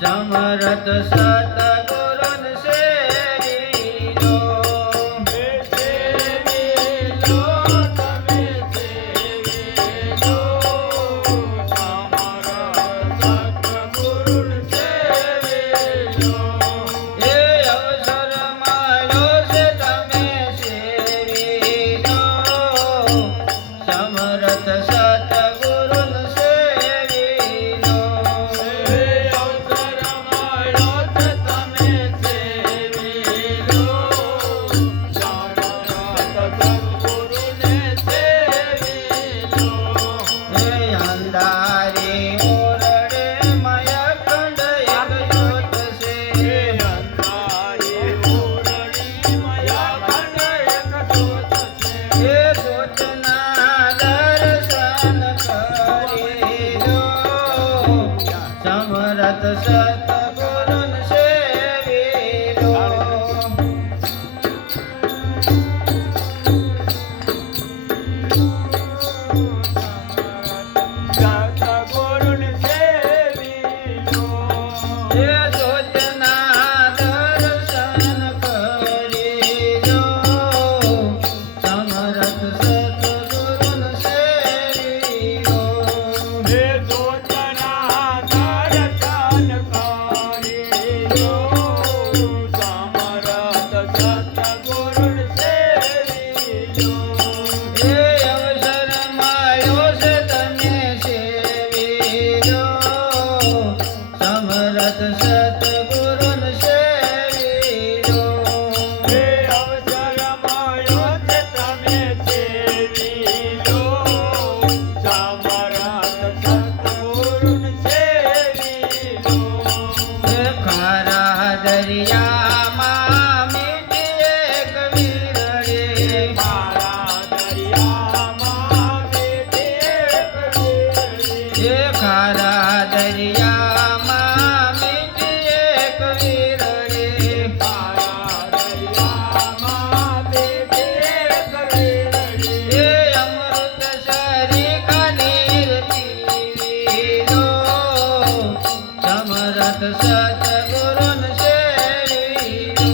સમરથ સતગુરુન સેવીલો. સેવીલો તમે સેવીલો સમરથ સતગુરુન સેવીલો. એ અવસર મળ્યો છે તમે સેવીલો સમરથ સતગુરુન સેવીલો. એ અવસર મળ્યો છે તમે સેવીલો સમરથ સતગુરુને સેવીલો. એ અંધારી ઓરડે મયખંડ એક જ્યોત છે. અંધારી ઓરડી મયાખંડ એક જ્યોત છે. એ જ્યોતના દર્શન કરી લો સમરથ સતગુરુન સેવીલો. સતગુરુને સેવીલો. એ જ્યોતના દર્શન કરી લો સમરથ સતગુરુન સેવીલો. હે જ્યોતના દર્શન કરી લો સમરથ સતગુરુને સેવીલો. એ અવસર મળ્યો છે તમે સેવીલો સમરથ સતગુરુન સેવીલો. હે અવસર મળ્યો છે તમે સેવીલો સમરથ સતગુરુને સેવીલો. એ ખારા દરિયામાં મીઠી એક વીરડી. મારા દરિયામાં બેઠી એક વીરડી. એ ખારા દરિયામાં મીઠી એક વીરડી. મારા દરિયામાં બેઠી એક વીરડી. એ અમૃત સરીખા નીર પીવી લો સમરથ સતગુરુન સેવીલો.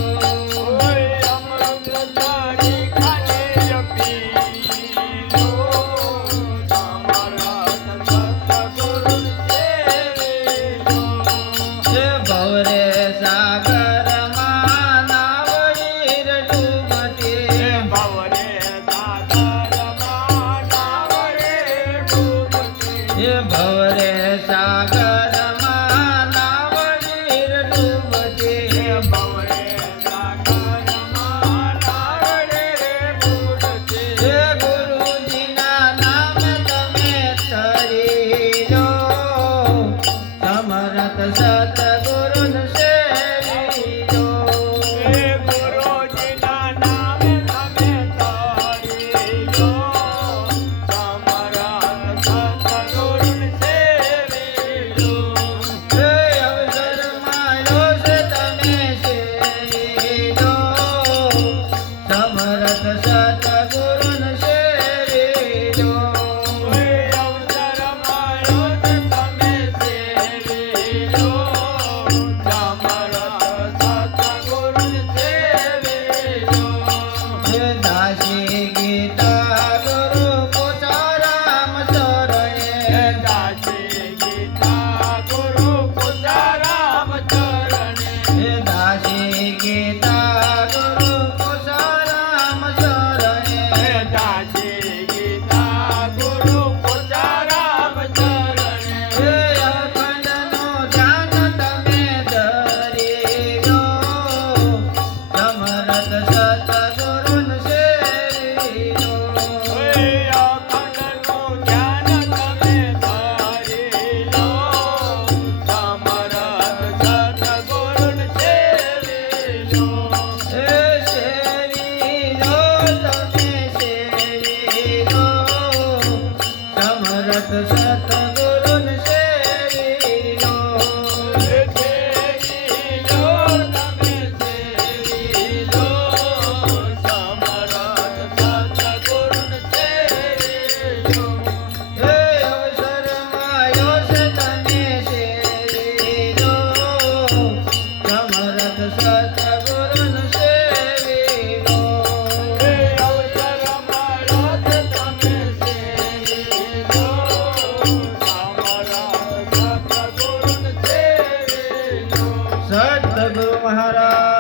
ઓય અમૃત તારી ખાને પીલો સમરથ સતગુરુને સેવીલો. એ ભવરે સાગરમાં નાવડીર ડૂબતી. ભવરે સાગરમાં નાવડે ડૂબતી. એ ભવરે સાગરમાં નાવડીર ગુરુ મહારાજ